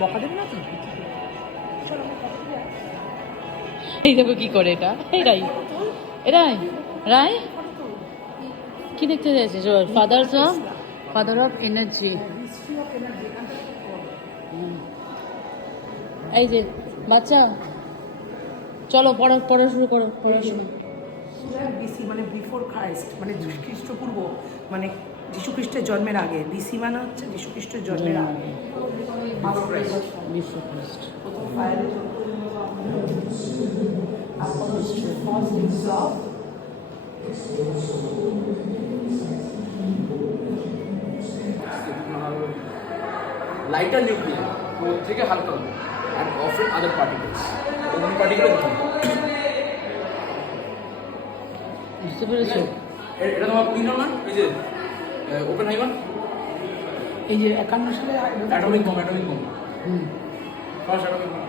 বকা দেবে না তো? এই দেখো কি করে এটা, এই রাই, এরাই রাই কি দেখতে যাচ্ছে? Father of energy. এই যে বাচ্চা, চলো পড়া শুরু করো, পড়াশোনা। বিসি মানে বিফোর খ্রাইস্ট, মানে খ্রিস্টপূর্ব, মানে যীশু খ্রিস্টের জন্মের আগে। বিসি মানে হচ্ছে যীশু খ্রিস্টের জন্মের আগে। বিশ্বখ্রিস্ট। লাইটার নিউক্লিয়ার ওর থেকে হালকা অ্যান্ড অফেন আদার পার্টিকেলস। অন্য পার্টিকেল বুঝতে পেরেছো? এটা তোমার প্রিন্ট না, এই যে ওপেন হাইমার, এই যে 51 সালে অ্যাটমিক বম, হুম। First atomic bomb.